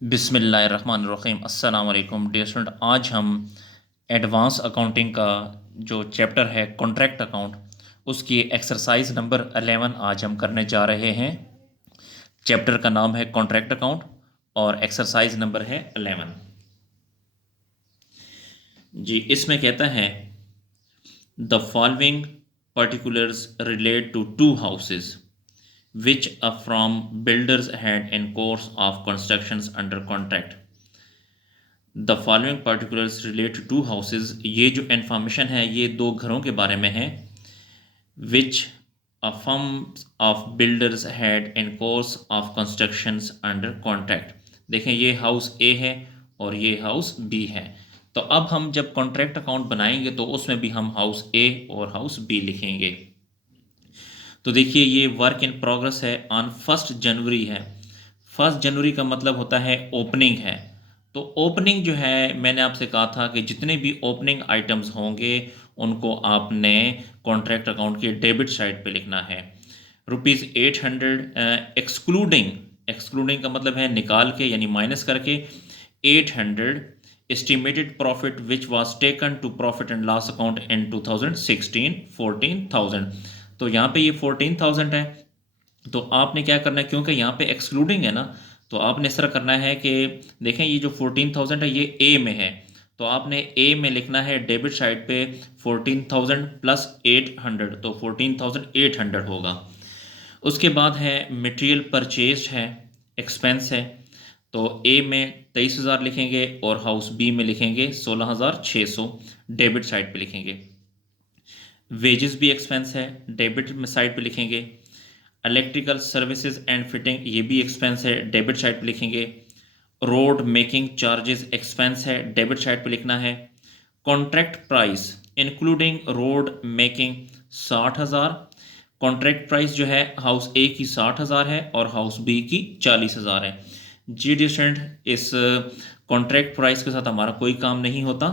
बिस्मिल्लाहिर्रहमानिर्रहीम अस्सलाम वालेकुम डियर स्टूडेंट। आज हम एडवांस अकाउंटिंग का जो चैप्टर है कॉन्ट्रैक्ट अकाउंट उसकी एक्सरसाइज नंबर 11 आज हम करने जा रहे हैं। चैप्टर का नाम है कॉन्ट्रैक्ट अकाउंट और एक्सरसाइज नंबर है 11। जी इसमें कहता है the following particulars relate to two houses which a from builders had in course of constructions under contract। The following particulars relate to two houses, ये जो इन्फॉर्मेशन है ये दो घरों के बारे में है। Which a firm of builders had in course of constructions under contract. देखें ये हाउस ए है और ये हाउस बी है। तो अब हम जब कॉन्ट्रैक्ट अकाउंट बनाएंगे तो उसमें भी हम हाउस ए और हाउस बी लिखेंगे। तो देखिए ये वर्क इन प्रोग्रेस है, ऑन 1 जनवरी है। 1 जनवरी का मतलब होता है ओपनिंग है। तो ओपनिंग जो है मैंने आपसे कहा था कि जितने भी ओपनिंग आइटम्स होंगे उनको आपने कॉन्ट्रैक्ट अकाउंट के डेबिट साइड पे लिखना है। ₹800 एक्सक्लूडिंग, एक्सक्लूडिंग का मतलब है निकाल के यानी माइनस करके, 800 estimated profit which was taken to profit and loss account in 2016 14,000। तो यहाँ पे ये 14,000 है। तो आपने क्या करना है, क्योंकि यहाँ पे एक्सक्लूडिंग है ना, तो आपने इस तरह करना है कि देखें ये जो 14,000 है ये ए में है, तो आपने ए में लिखना है डेबिट साइड पे 14,000 प्लस 800, तो 14,800 होगा। उसके बाद है मटेरियल परचेज है, एक्सपेंस है। तो ए में 23,000 लिखेंगे और हाउस बी में लिखेंगे 16,600, डेबिट साइड पे लिखेंगे। वेजेस भी एक्सपेंस है, डेबिट में साइड पे लिखेंगे। इलेक्ट्रिकल सर्विसेज एंड फिटिंग ये भी एक्सपेंस है, डेबिट साइड पे लिखेंगे। रोड मेकिंग चार्जेस एक्सपेंस है, डेबिट साइड पे लिखना है। Contract price including road making 60,000। Contract price जो है हाउस ए की 60,000 है और हाउस बी की 40,000 है। जी डिस्टेंट, इस कॉन्ट्रैक्ट प्राइस के साथ हमारा कोई काम नहीं होता।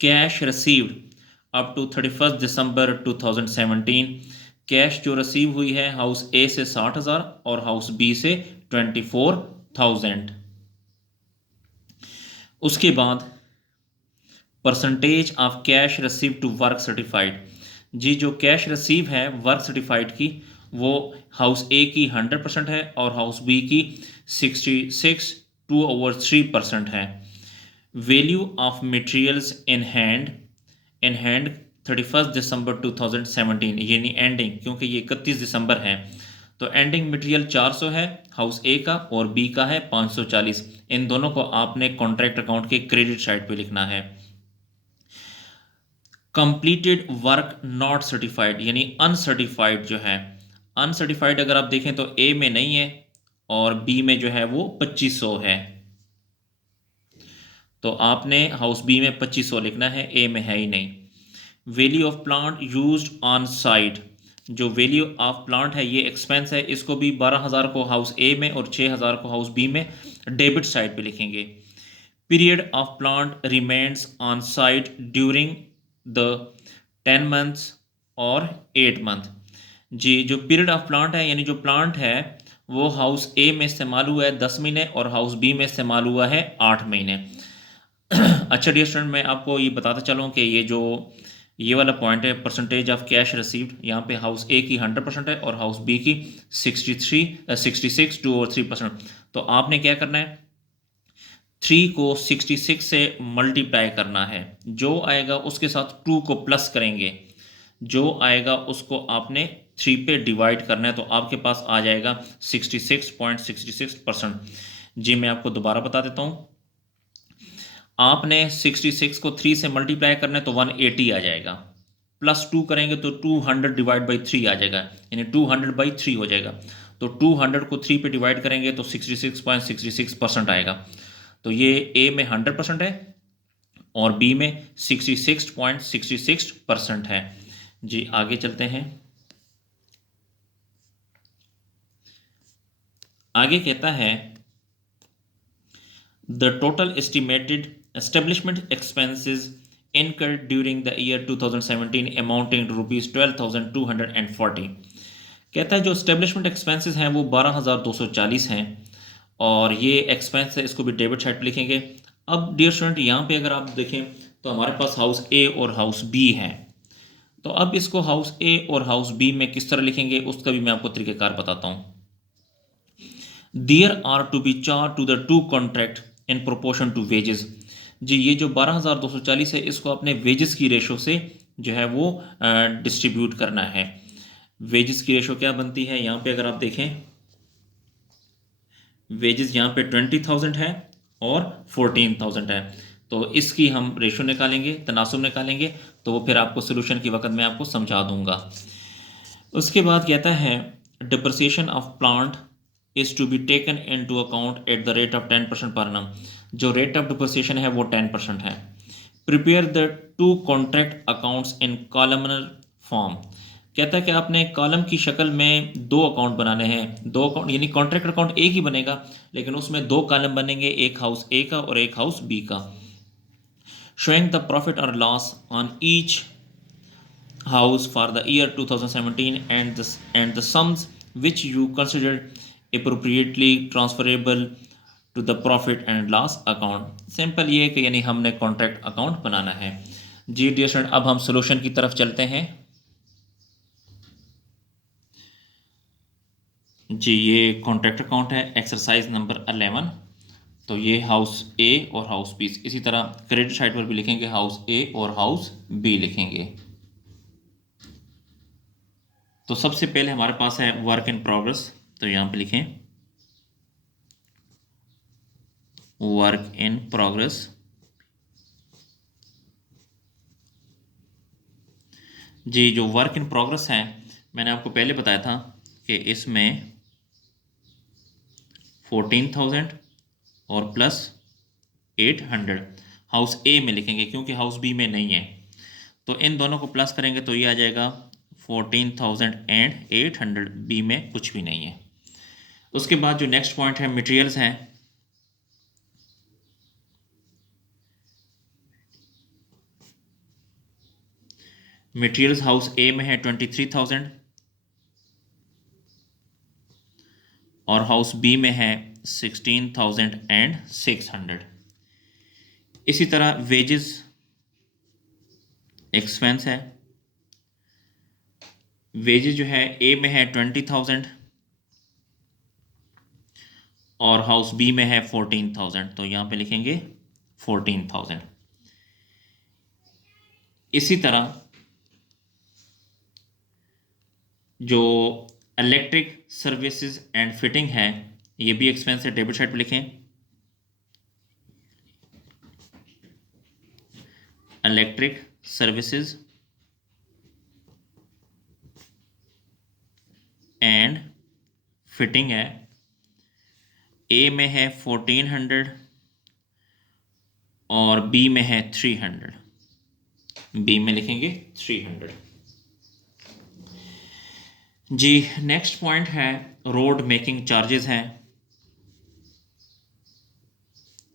Cash received up to 31 December 2017, cash जो रिसीव हुई है हाउस ए से 60,000 और हाउस बी से 24,000। उसके बाद percentage of cash receive to work certified. जी जो कैश रिसीव है वर्क सर्टिफाइड की वो हाउस ए की 100% है और हाउस बी की 66/2/3% है। Value of materials in hand 31 December 2017 यानी एंडिंग, क्योंकि ये 31 दिसंबर है तो एंडिंग मटेरियल 400 है हाउस ए का और बी का है 540। इन दोनों को आपने कॉन्ट्रैक्ट अकाउंट के क्रेडिट साइड पे लिखना है। कंप्लीटेड वर्क नॉट सर्टिफाइड यानी अनसर्टिफाइड जो है, अनसर्टिफाइड अगर आप देखें तो ए में नहीं है और बी में जो है वो 2500 है। तो आपने हाउस बी में 2500 लिखना है, ए में है ही नहीं। Value of plant used on site, जो वैल्यू ऑफ प्लांट है ये एक्सपेंस है, इसको भी 12,000 को हाउस ए में और 6,000 को हाउस बी में डेबिट साइड पे लिखेंगे। Period of plant remains on site during the 10 months और 8 मंथ। जी जो पीरियड ऑफ प्लांट है यानी जो प्लांट है वो हाउस ए में इस्तेमाल हुआ है 10 महीने और हाउस बी में इस्तेमाल हुआ है 8 महीने। अच्छा डियर स्टूडेंट, मैं आपको ये बताता चलूँ कि ये वाला पॉइंट है परसेंटेज ऑफ कैश रिसीव्ड, यहाँ पे हाउस ए की 100% है और हाउस बी की 66/2/3%। तो आपने क्या करना है, 3 को 66 से मल्टीप्लाई करना है, जो आएगा उसके साथ 2 को प्लस करेंगे, जो आएगा उसको आपने 3 पे डिवाइड करना है, तो आपके पास आ जाएगा 66.66%। जी मैं आपको दोबारा बता देता हूँ, आपने 66 को 3 से मल्टीप्लाई करना है तो 180 आ जाएगा, प्लस 2 करेंगे तो 200 डिवाइड बाई 3 आ जाएगा यानी 200/3 हो जाएगा। तो 200 को 3 पे डिवाइड करेंगे तो 66.66% आएगा। तो ये ए में 100% है और बी में 66.66% है। जी आगे चलते हैं। आगे कहता है the total estimated establishment expenses incurred during the year 2017 amounting to rupees 12,240। कहता है जो एस्टेब्लिशमेंट एक्सपेंसेस हैं वो 12,240 हैं और ये एक्सपेंस है, इसको भी डेबिट साइड पे लिखेंगे। अब डियर स्टूडेंट यहाँ पे अगर आप देखें तो हमारे पास हाउस ए और हाउस बी है। तो अब इसको हाउस ए और हाउस बी में किस तरह लिखेंगे उसका भी मैं आपको तरीक़ेकार बताता हूँ। There are to be charge to the to contract in proportion to wages. जी ये जो 12,240 है इसको अपने वेजेस की रेशो से जो है वो डिस्ट्रीब्यूट करना है। वेजेस की रेशो क्या बनती है, यहाँ पे अगर आप देखें वेजेस यहाँ पे 20,000 है और 14,000 है, तो इसकी हम रेशो निकालेंगे, तनासुब निकालेंगे, तो वो फिर आपको सोल्यूशन के वक्त मैं आपको समझा दूंगा। उसके बाद कहता है depreciation of plant is to be taken into account at the rate of 10% per annum। जो रेट ऑफ डिप्रिसिएशन है वो 10% है। Prepare the to contract accounts in columnar form. कहता है कि आपने कॉलम की शक्ल में दो अकाउंट बनाने हैं, दो अकाउंट यानी कॉन्ट्रैक्ट अकाउंट एक ही बनेगा लेकिन उसमें दो कॉलम बनेंगे, एक हाउस ए का और एक हाउस बी का। शोइंग द प्रॉफिट और loss on each house for the year 2017 and the sums which you considered appropriately transferable to the profit and loss account। Simple ये कि यानी हमने कॉन्ट्रैक्ट अकाउंट बनाना है। जी डियर स्टूडेंट अब हम solution की तरफ चलते हैं। जी ये कॉन्ट्रैक्ट अकाउंट है, एक्सरसाइज नंबर 11। तो ये हाउस ए और हाउस बी, इसी तरह क्रेडिट साइड पर भी लिखेंगे हाउस ए और हाउस बी लिखेंगे। तो सबसे पहले हमारे पास है वर्क इन प्रोग्रेस, तो यहाँ पे लिखें वर्क इन प्रोग्रेस। जी जो वर्क इन प्रोग्रेस है मैंने आपको पहले बताया था कि इसमें 14,000 और प्लस 800 हाउस ए में लिखेंगे क्योंकि हाउस बी में नहीं है, तो इन दोनों को प्लस करेंगे तो ये आ जाएगा 14,000 एंड 800, बी में कुछ भी नहीं है। उसके बाद जो नेक्स्ट पॉइंट है मटेरियल्स हैं, मटेरियल्स हाउस ए में है 23,000 और हाउस बी में है 16,600। इसी तरह वेजेस एक्सपेंस है, वेजेस जो है ए में है 20,000 और हाउस बी में है 14,000, तो यहाँ पे लिखेंगे 14,000। इसी तरह जो इलेक्ट्रिक सर्विसेज एंड फिटिंग है ये भी एक्सपेंस है, डेबिट साइड पे लिखें इलेक्ट्रिक सर्विसेज एंड फिटिंग है, ए में है 1400 और बी में है 300, बी में लिखेंगे 300। जी नेक्स्ट पॉइंट है रोड मेकिंग चार्जेस हैं,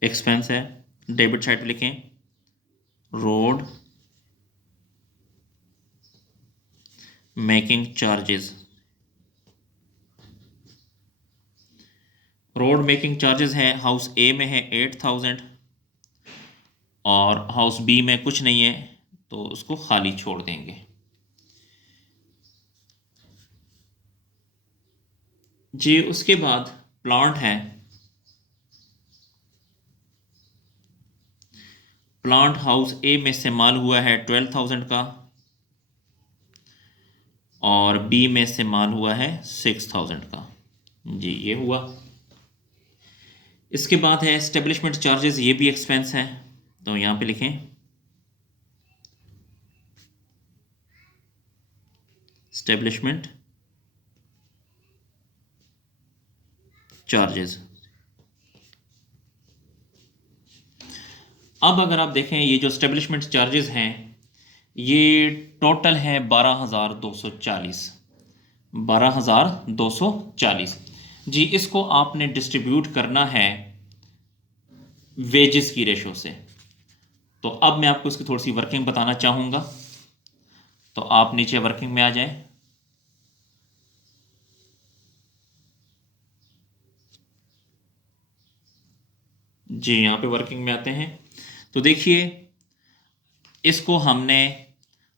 एक्सपेंस है, डेबिट साइड पे लिखें road making charges. Road making charges हैं, हाउस ए में है 8,000 और हाउस बी में कुछ नहीं है तो उसको खाली छोड़ देंगे। जी उसके बाद प्लांट है, प्लांट हाउस ए में इस्तेमाल हुआ है 12,000 का और बी में इस्तेमाल हुआ है 6,000 का। जी ये हुआ। इसके बाद है एस्टेब्लिशमेंट चार्जेस, ये भी एक्सपेंस है, तो यहाँ पे लिखें एस्टेब्लिशमेंट चार्जेस। अब अगर आप देखें ये जो एस्टेब्लिशमेंट चार्जेस हैं ये टोटल है 12,240, 12,240। जी इसको आपने डिस्ट्रीब्यूट करना है वेजेस की रेशो से। तो अब मैं आपको इसकी थोड़ी सी वर्किंग बताना चाहूँगा, तो आप नीचे वर्किंग में आ जाएं। जी यहाँ पे वर्किंग में आते हैं। तो देखिए इसको हमने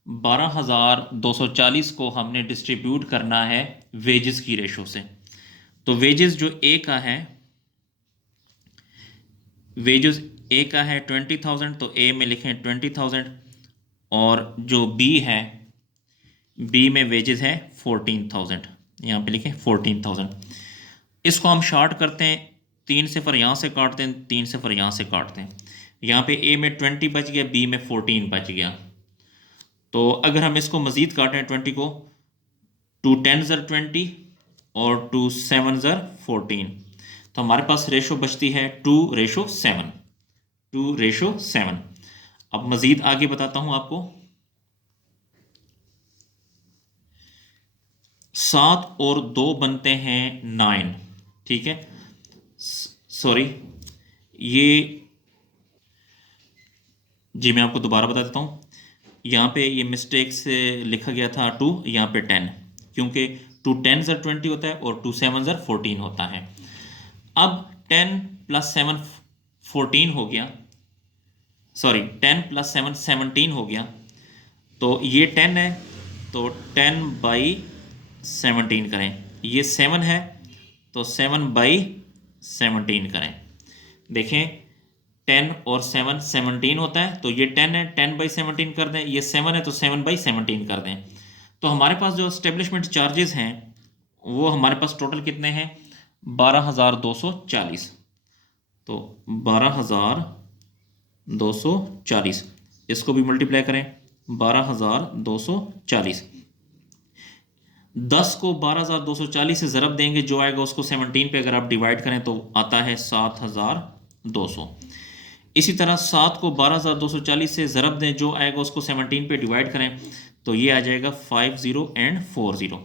12,240 को हमने डिस्ट्रीब्यूट करना है वेजेस की रेशो से। तो वेजेस जो ए का है, वेजेस ए का है 20,000, तो ए में लिखें 20,000। और जो बी है, बी में वेजेस है 14,000, यहाँ पे लिखें 14,000। इसको हम शॉर्ट करते हैं, 3 सिफर यहाँ से काटते हैं, 3 सिफर यहाँ से काटते हैं। यहाँ पे ए में 20 बच गया, बी में 14 बच गया। तो अगर हम इसको मज़ीद काटें 20 को, 2 10 ज़र 20 और 2 7 ज़र 14, तो हमारे पास रेशो बचती है 2:7। 2:7। अब मज़ीद आगे बताता हूँ आपको। 7 और 2 बनते हैं 9, ठीक है। सॉरी, ये जी मैं आपको दोबारा बता देता हूँ। यहाँ पे ये मिस्टेक से लिखा गया था 2, यहाँ पे 10, क्योंकि 2 10 ज़र 20 होता है और 2 7 ज़र 14 होता है। अब 10 + 7 14 हो गया, सॉरी 10 + 7 17 हो गया। तो ये 10 है, तो 10/17 करें। ये 7 है, तो 7/17 करें। देखें 10 और 7 17 होता है, तो ये 10 है, 10/17 कर दें। ये 7 है, तो 7/17 कर दें। तो हमारे पास जो एस्टेब्लिशमेंट चार्जेस हैं वो हमारे पास टोटल कितने हैं, 12,240। तो 12,240, इसको भी मल्टीप्लाई करें, 12,240। 10 को 12,240 से ज़रब देंगे, जो आएगा उसको 17 पे अगर आप डिवाइड करें तो आता है 7,200। इसी तरह 7 को 12,240 से ज़रब दें, जो आएगा उसको 17 पे डिवाइड करें तो ये आ जाएगा 50 एंड 40।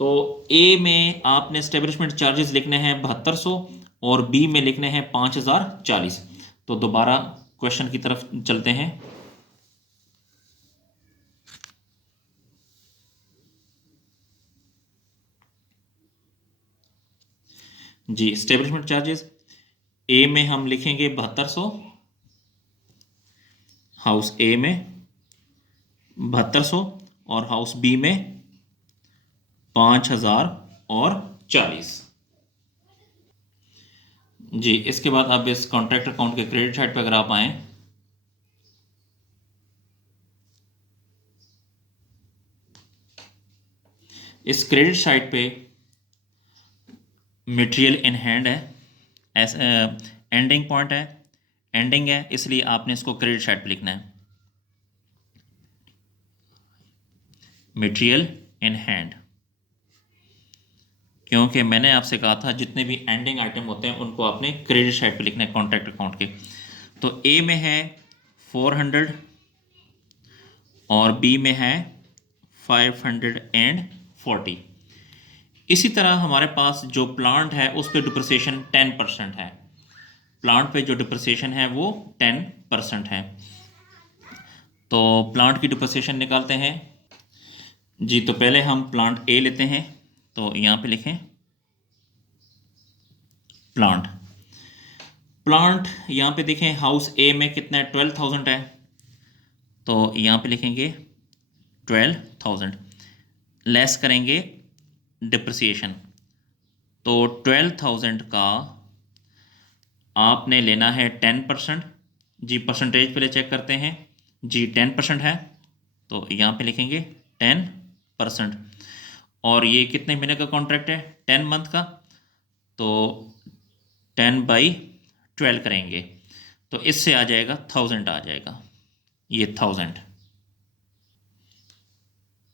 तो ए में आपने एस्टेब्लिशमेंट चार्जेस लिखने हैं 7200 और बी में लिखने हैं 5,040। तो दोबारा क्वेश्चन की तरफ चलते हैं। जी एस्टेब्लिशमेंट चार्जेस ए में हम लिखेंगे 7200, हाउस ए में 7200 और हाउस बी में 5,040। जी इसके बाद अब इस कॉन्ट्रैक्ट अकाउंट के क्रेडिट साइड पर अगर आप आए, इस क्रेडिट साइड पे मटेरियल इन हैंड है, एंडिंग पॉइंट है, एंडिंग है, इसलिए आपने इसको क्रेडिट साइड पे लिखना है, मटेरियल इन हैंड। क्योंकि मैंने आपसे कहा था जितने भी एंडिंग आइटम होते हैं उनको आपने क्रेडिट साइड पे लिखना है कॉन्ट्रैक्ट अकाउंट के। तो ए में है 400 और बी में है 540। इसी तरह हमारे पास जो प्लांट है उस पर डिप्रिसिएशन 10% है। प्लांट पे जो डिप्रिसिएशन है वो 10% है। तो प्लांट की डिप्रिसिएशन निकालते हैं। जी तो पहले हम प्लांट ए लेते हैं, तो यहाँ पे लिखें प्लांट। प्लांट यहाँ पे देखें हाउस ए में कितना है, 12,000 है, तो यहाँ पे लिखेंगे 12,000, लेस करेंगे डिप्रिसिएशन। तो 12,000 का आपने लेना है 10%। जी परसेंटेज पहले चेक करते हैं। जी 10% है, तो यहाँ पे लिखेंगे 10%। और ये कितने महीने का कॉन्ट्रैक्ट है, 10 मंथ का, तो 10/12 करेंगे तो इससे आ जाएगा 1000 आ जाएगा, ये 1000।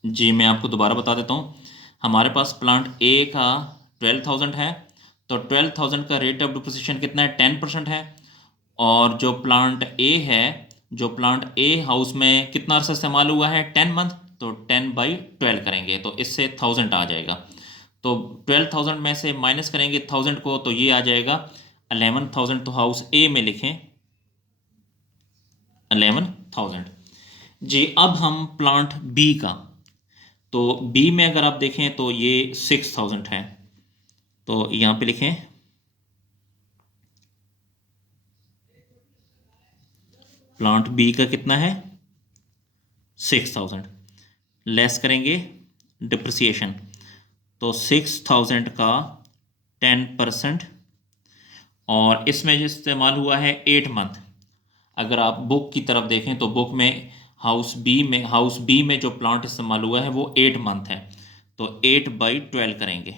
जी मैं आपको दोबारा बता देता हूँ, हमारे पास प्लांट ए का 12,000 है, तो 12,000 का रेट ऑफ डिप्रिसिएशन कितना है, 10% है। और जो प्लांट ए है, जो प्लांट ए हाउस में कितना अर्सा इस्तेमाल हुआ है, 10 मंथ, तो 10/12 करेंगे तो इससे 1000 आ जाएगा। तो 12,000 में से माइनस करेंगे 1000 को, तो ये आ जाएगा 11,000। तो हाउस ए में लिखें 11,000। जी अब हम प्लांट बी का, तो बी में अगर आप देखें तो ये 6,000 है, तो यहाँ पे लिखें प्लांट बी का कितना है 6000, लेस करेंगे डिप्रिसिएशन, तो 6000 का 10%, और इसमें जो इस्तेमाल हुआ है 8 मंथ। अगर आप बुक की तरफ देखें तो बुक में हाउस बी में जो प्लांट इस्तेमाल हुआ है वो 8 मंथ है, तो 8/12 करेंगे,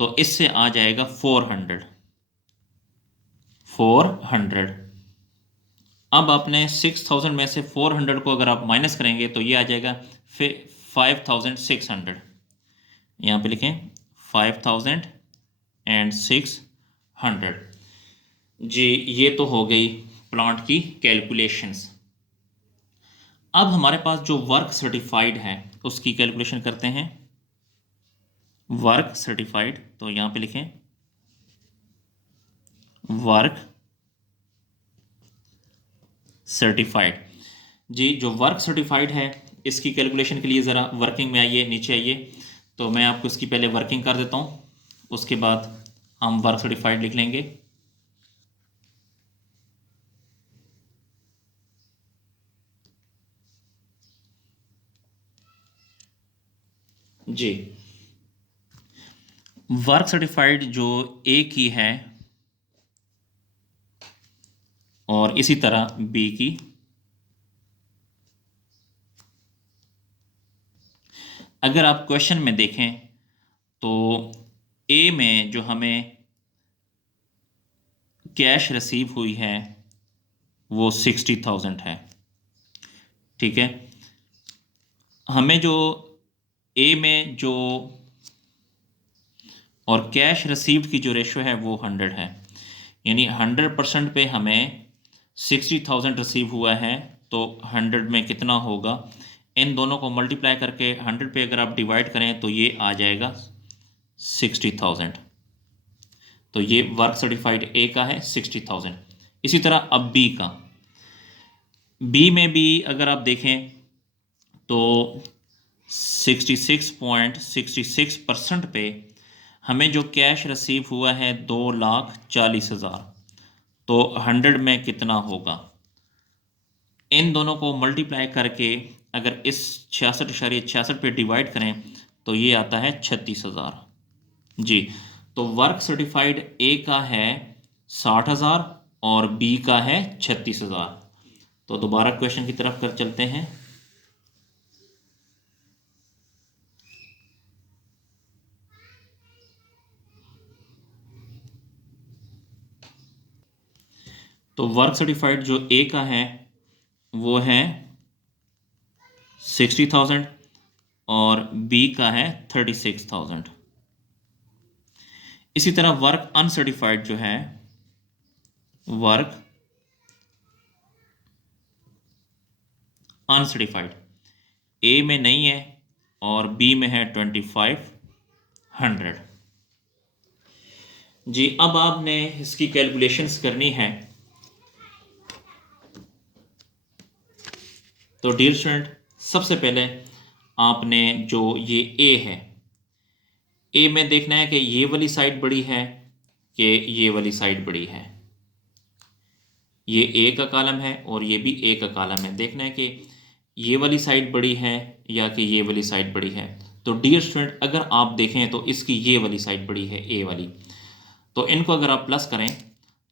तो इससे आ जाएगा 400। अब आपने 6000 में से 400 को अगर आप माइनस करेंगे तो ये आ जाएगा 5600। यहाँ पे लिखें 5600। जी, ये तो हो गई प्लांट की कैलकुलेशंस। अब हमारे पास जो वर्क सर्टिफाइड है उसकी कैलकुलेशन करते हैं। वर्क सर्टिफाइड, तो यहाँ पे लिखें वर्क सर्टिफाइड। जी, जो वर्क सर्टिफाइड है इसकी कैलकुलेशन के लिए ज़रा वर्किंग में आइए, नीचे आइए, तो मैं आपको इसकी पहले वर्किंग कर देता हूँ, उसके बाद हम वर्क सर्टिफाइड लिख लेंगे। जी, वर्क सर्टिफाइड जो ए की है और इसी तरह बी की, अगर आप क्वेश्चन में देखें तो ए में जो हमें कैश रिसीव हुई है वो 60,000 है, ठीक है। हमें जो ए में जो और कैश रिसीव्ड की जो रेशो है वो 100 है, यानी 100% पे हमें 60,000 रिसीव हुआ है, तो 100 में कितना होगा, इन दोनों को मल्टीप्लाई करके 100 पे अगर आप डिवाइड करें तो ये आ जाएगा 60,000। तो ये वर्क सर्टिफाइड ए का है 60,000। इसी तरह अब बी में भी अगर आप देखें तो 66.66% पे हमें जो कैश रिसीव हुआ है 2,40,000, तो 100 में कितना होगा, इन दोनों को मल्टीप्लाई करके अगर इस 66.66 पे डिवाइड करें तो ये आता है 36,000। जी, तो वर्क सर्टिफाइड ए का है 60,000 और बी का है 36,000। तो दोबारा क्वेश्चन की तरफ कर चलते हैं। तो वर्क सर्टिफाइड जो ए का है वो है 60,000 और बी का है 36,000। इसी तरह वर्क अनसर्टिफाइड जो है, वर्क अनसर्टिफाइड ए में नहीं है और बी में है 2500। जी, अब आपने इसकी कैलकुलेशंस करनी है। तो डियर स्टूडेंट, सबसे पहले आपने जो ये ए है, ए में देखना है कि ये वाली साइड बड़ी है कि ये वाली साइड बड़ी है। ये ए का कॉलम है और ये भी ए का कॉलम है, देखना है कि ये वाली साइड बड़ी है या कि ये वाली साइड बड़ी है। तो डियर स्टूडेंट, अगर आप देखें तो इसकी ये वाली साइड बड़ी है, ए वाली, तो इनको अगर आप प्लस करें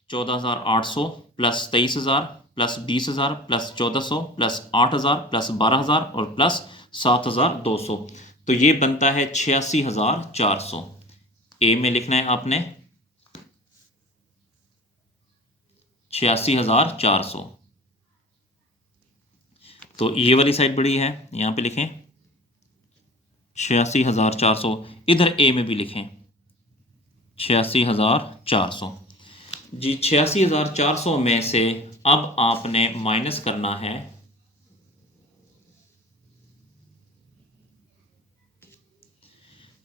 14,800 plus 23,000 plus 20,000 plus 1,400 plus 8,000 plus 12,000 और प्लस 7,200, तो ये बनता है 86,400। ए में लिखना है आपने 86,400। तो ये वाली साइड बड़ी है, यहाँ पे लिखें 86,400। इधर ए में भी लिखें 86,400। जी, 86,400 में से अब आपने माइनस करना है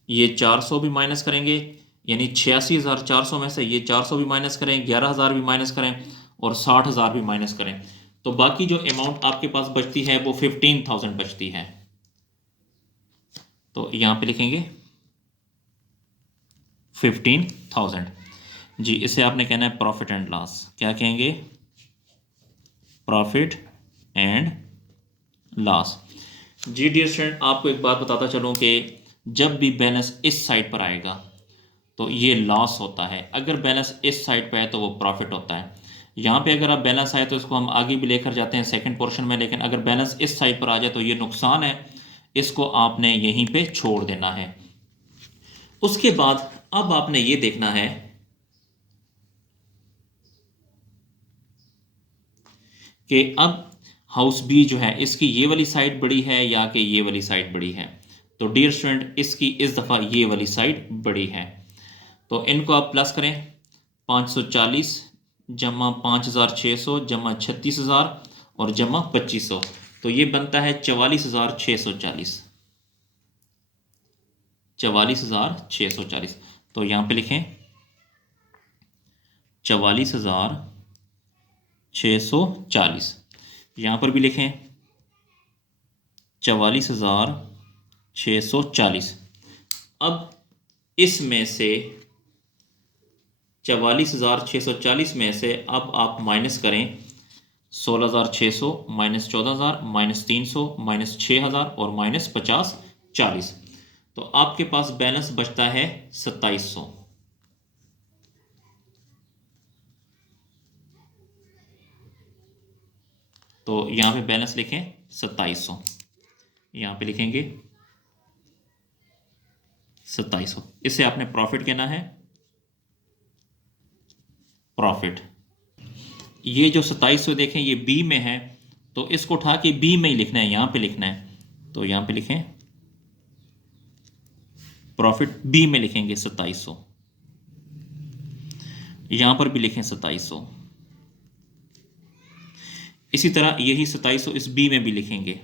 ये 400 भी माइनस करेंगे, यानी 86,400 में से ये 400 भी माइनस करें, 11,000 भी माइनस करें और 60,000 भी माइनस करें, तो बाकी जो अमाउंट आपके पास बचती है वो 15,000 बचती है। तो यहाँ पे लिखेंगे 15,000। जी, इसे आपने कहना है प्रॉफिट एंड लॉस। क्या कहेंगे? Profit and loss. जी डियर स्टूडेंट, आपको एक बात बताता चलूँ कि जब भी बैलेंस इस साइड पर आएगा तो ये लॉस होता है, अगर बैलेंस इस साइड पर है तो वो प्रॉफिट होता है। यहाँ पे अगर आप बैलेंस आए तो इसको हम आगे भी लेकर जाते हैं सेकंड पोर्शन में, लेकिन अगर बैलेंस इस साइड पर आ जाए तो ये नुकसान है, इसको आपने यहीं पे छोड़ देना है। उसके बाद अब आपने ये देखना है कि अब हाउस बी जो है इसकी ये वाली साइड बड़ी है या कि ये वाली साइड बड़ी है। तो डियर स्टूडेंट, इसकी इस दफ़ा ये वाली साइड बड़ी है, तो इनको आप प्लस करें। 540 जमा 5600 जमा 36,000 और जमा 2500, तो ये बनता है 44,640। 44,640, तो यहाँ पे लिखें 44,640। यहाँ पर भी लिखें 44,640। अब इसमें से 44,640 में से अब आप माइनस करें 16,600 माइनस 14,000 माइनस 300 माइनस 6,000 और माइनस 50 40, तो आपके पास बैलेंस बचता है 2700। तो यहाँ पे बैलेंस लिखें 2700, यहाँ पे लिखेंगे 2700। इससे आपने प्रॉफिट कहना है प्रॉफिट। ये जो 2700 देखें ये बी में है, तो इसको उठा के बी में ही लिखना है, यहाँ पे लिखना है, तो यहाँ पे लिखें प्रॉफिट, बी में लिखेंगे 2700, यहाँ पर भी लिखें 2700। इसी तरह यही 2700 इस बी में भी लिखेंगे।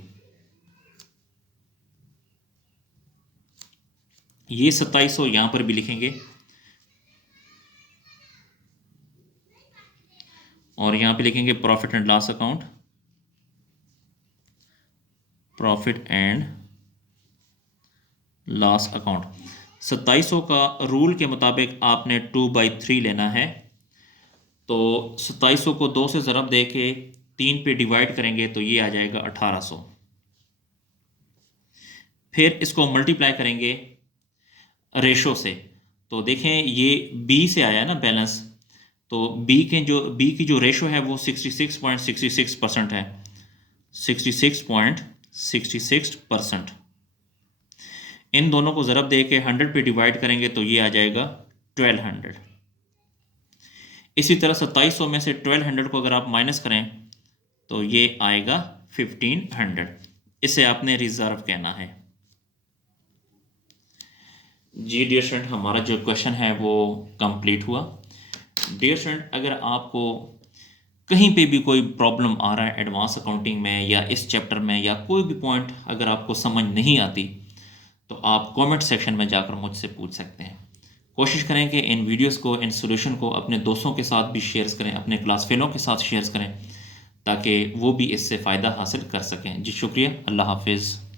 ये 2700 यहां पर भी लिखेंगे और यहां पे लिखेंगे profit and loss account, profit and loss account. 2700 का रूल के मुताबिक आपने 2/3 लेना है, तो 2700 को 2 से ज़रब दे के 3 पे डिवाइड करेंगे तो ये आ जाएगा 1800। फिर इसको मल्टीप्लाई करेंगे रेशो से, तो देखें ये बी से आया ना बैलेंस, तो बी की जो रेशो है वो 66.66% है, 66.66%। इन दोनों को ज़रब दे के 100 पे डिवाइड करेंगे तो ये आ जाएगा 1200। इसी तरह 2700 में से 1200 को अगर आप माइनस करें तो ये आएगा 1500। इसे आपने रिजर्व कहना है। जी डियर स्टूडेंट, हमारा जो क्वेश्चन है वो कंप्लीट हुआ। डियर स्टूडेंट, अगर आपको कहीं पे भी कोई प्रॉब्लम आ रहा है एडवांस अकाउंटिंग में या इस चैप्टर में, या कोई भी पॉइंट अगर आपको समझ नहीं आती, तो आप कमेंट सेक्शन में जाकर मुझसे पूछ सकते हैं। कोशिश करें कि इन वीडियोस को, इन सॉल्यूशन को अपने दोस्तों के साथ भी शेयर करें, अपने क्लास फेलों के साथ शेयर करें, ताकि वो भी इससे फ़ायदा हासिल कर सकें। जी शुक्रिया, अल्लाह हाफिज़।